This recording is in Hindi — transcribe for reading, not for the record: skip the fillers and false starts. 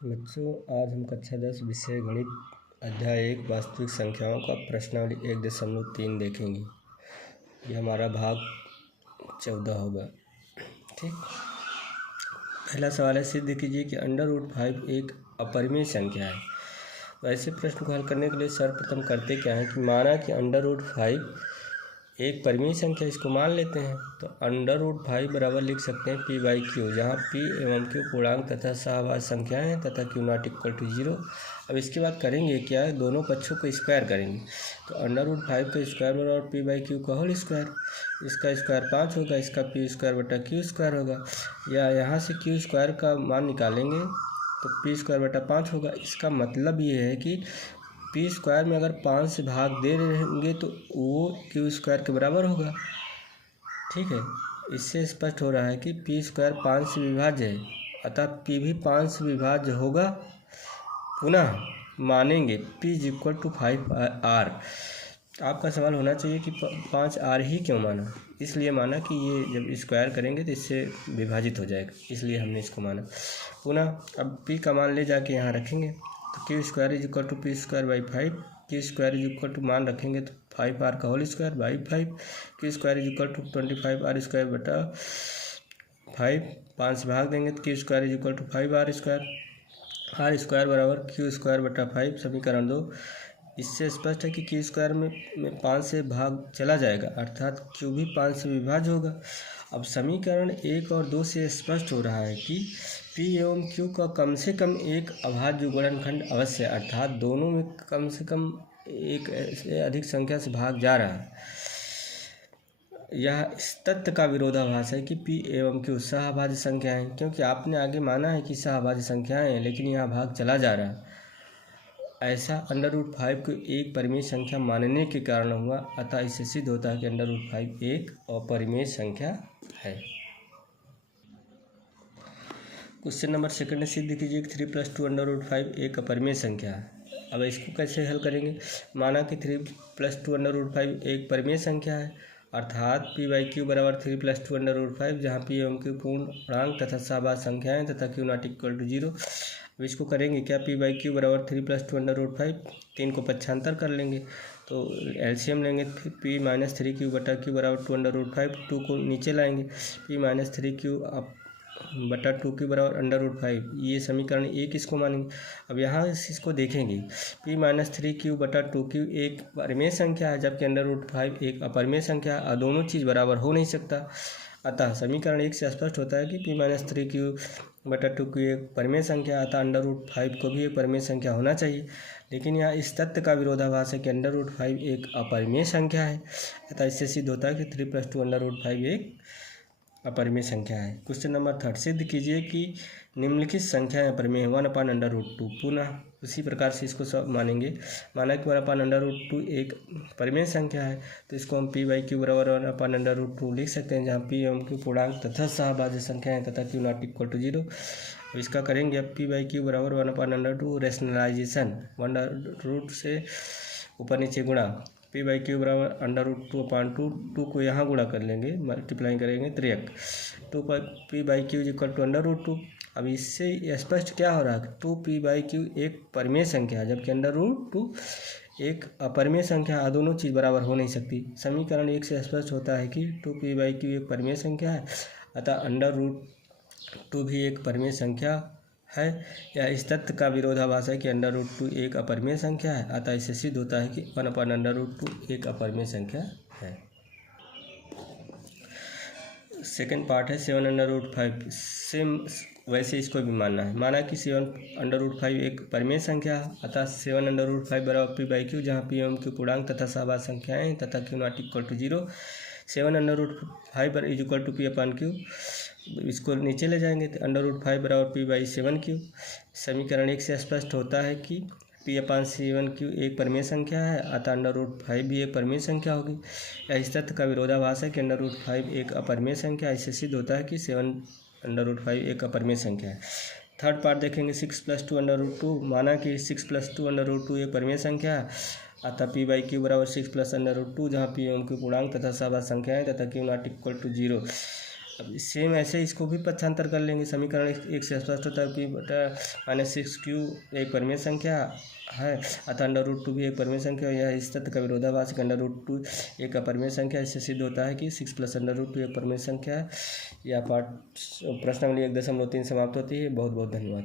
बच्चों, आज हम कक्षा 10 विषय गणित अध्याय 1 वास्तविक संख्याओं का प्रश्नावली 1.3 देखेंगे। यह हमारा भाग 14 होगा। ठीक। पहला सवाल है, सिद्ध कीजिए कि √5 एक अपरिमेय संख्या है। तो ऐसे प्रश्न को हल करने के लिए सर्वप्रथम करते क्या है कि माना कि √5 एक परिमेय संख्या, इसको मान लेते हैं। तो √5 बराबर लिख सकते हैं p/q, जहाँ p एवं q पूर्णांक तथा सहभाज्य संख्याएं हैं तथा q ≠ 0। अब इसके बाद करेंगे क्या है, दोनों पक्षों को स्क्वायर करेंगे। तो √5 का स्क्वायर बराबर p/q का होल स्क्वायर। इसका स्क्वायर 5 होगा, इसका p² होगा। या यहाँ से q² का मान निकालेंगे तो p² 5 होगा। इसका मतलब ये है कि p² में अगर 5 से भाग दे रहेंगे तो वो q² के बराबर होगा। ठीक है, इससे स्पष्ट हो रहा है कि p² 5 से विभाज्य है, अतः p भी 5 से विभाज्य होगा। पुनः मानेंगे p = 5r। आपका सवाल होना चाहिए कि 5r ही क्यों माना। इसलिए माना कि ये जब स्क्वायर करेंगे तो इससे विभाजित हो जाएगा, इसलिए हमने इसको माना। पुनः अब p का मान ले जाके यहाँ रखेंगे तो q² = p² 5। q² मान रखेंगे तो 5r का whole square by 5। q² = 25r² 5। 5 से भाग देंगे तो q² = 5r²। r² बराबर q² 5। समीकरण 2। इससे स्पष्ट है कि q² में 5 से भाग चला जाएगा, अर्थात q भी 5 से विभाज्य होगा। अब समीकरण 1 और 2 से स्पष्ट हो रहा है कि p एवं q का कम से कम एक अभाज्य गुणनखंड अवश्य है, अर्थात दोनों में कम से कम एक से अधिक संख्या से भाग जा रहा है। यह इस तथ्य का विरोधाभास है कि p एवं q सहभाज्य संख्याएं हैं, क्योंकि आपने आगे माना है कि सहभाज्य संख्याएं हैं, लेकिन यहाँ भाग चला जा रहा है। ऐसा √5 को एक परिमेय संख्या मानने के कारण हुआ, अतः इससे सिद्ध होता है कि √5 एक अपरिमेय संख्या है। क्वेश्चन नंबर 2 सिद्ध कीजिए कि 3 + 2 √5 एक अपरिमेय संख्या है। अब इसको कैसे हल करेंगे। माना कि 3 + 2 √5 एक परिमेय संख्या है, अर्थात p/q बराबर 3 + 2 √5, जहाँ p एवं q पूर्णांक तथा सहभाज्य संख्याएं तथा q ≠ 0। अब इसको करेंगे क्या, p/q बराबर 3 + 2 √5। 3 को पक्षांतर कर लेंगे तो एलसीएम लेंगे, फिर p - 3q बटा q बराबर 2 √5। 2 को नीचे लाएंगे, p - 3q बटा 2q बराबर √5। ये समीकरण 1 इसको मानेंगे। अब यहाँ इसको देखेंगे, p - 3q बटा 2q एक परिमेय संख्या है, जबकि √5 एक अपरिमेय संख्या है। दोनों चीज़ बराबर हो नहीं सकता, अतः समीकरण 1 से स्पष्ट होता है कि p - 3q बटा 2q एक परिमेय संख्या, अतः √5 को भी एक परिमेय संख्या होना चाहिए। लेकिन यहाँ इस तथ्य का विरोधाभास है कि √5 एक अपरिमेय संख्या है, अतः इससे सिद्ध होता है कि 3 + 2 √5 एक अपरिमेय संख्या है। क्वेश्चन नंबर 3 सिद्ध कीजिए कि निम्नलिखित संख्याएं अपरिमेय है 1/√2। पुनः उसी प्रकार से इसको सब मानेंगे। माना कि 1/√2 एक परिमेय संख्या है, तो इसको हम p/q बराबर 1/√2 लिख सकते हैं, जहाँ p एवं q पूर्णांक तथा सहभाज्य संख्याएं तथा q ≠ 0। अब इसका करेंगे, अब p/q बराबर 1/√2 रेशनलाइजेशन 1 से ऊपर नीचे गुणा p/q बराबर √2/2। 2 को यहाँ गुणा कर लेंगे, मल्टीप्लाई करेंगे 3x। 2 पर p/q = √2। अब इससे स्पष्ट क्या हो रहा है, 2p/q एक परिमेय संख्या है, जबकि √2 एक अपरिमेय संख्या। दोनों चीज़ बराबर हो नहीं सकती। समीकरण 1 से स्पष्ट होता है कि 2p/q एक परिमेय संख्या है, अतः √2 भी एक परिमेय संख्या है। यह इस तथ्य का विरोधाभास है कि √2 एक अपरिमेय संख्या है, अतः इससे सिद्ध होता है कि 1/√2 एक अपरिमेय संख्या है। सेकेंड पार्ट है 7/5। सेम वैसे इसको भी मानना है। माना कि 7/5 एक परिमेय संख्या है, अतः 7/5 बराबर p/q, जहाँ p एवं q पूर्णांक तथा सहभाज्य संख्याएं तथा q ≠ 0। 7/5 = p/q। इसको नीचे ले जाएंगे तो √5 बराबर p/7q। समीकरण 1 से स्पष्ट होता है कि p/7q एक परिमेय संख्या है, अतः √5 भी एक परिमेय संख्या होगी। यह इस तथ्य का विरोधाभास है कि √5 एक अपरिमेय संख्या है। इससे सिद्ध होता है कि 7/5 एक अपरिमेय संख्या है। थर्ड पार्ट देखेंगे 6 + 2 √2। माना कि 6 + 2 √2 एक परिमेय संख्या है, अतः p/q बराबर 6 + √2, जहाँ p एवं q पूर्णांक तथा सहभाज्य संख्याएं तथा q ≠ 0। अब सेम ऐसे इसको भी पक्षांतर कर लेंगे। समीकरण एक से स्पष्ट होता है कि बटा -6q एक परिमेय संख्या है अतः √2 भी एक परिमेय संख्या है। यह इस तथ्य का विरोधाभास कि √2 एक अपरिमेय संख्या है। इससे सिद्ध होता है कि 6 + √2 एक परिमेय संख्या है। यह पाठ प्रश्नावली 1.3 समाप्त होती है। बहुत बहुत धन्यवाद।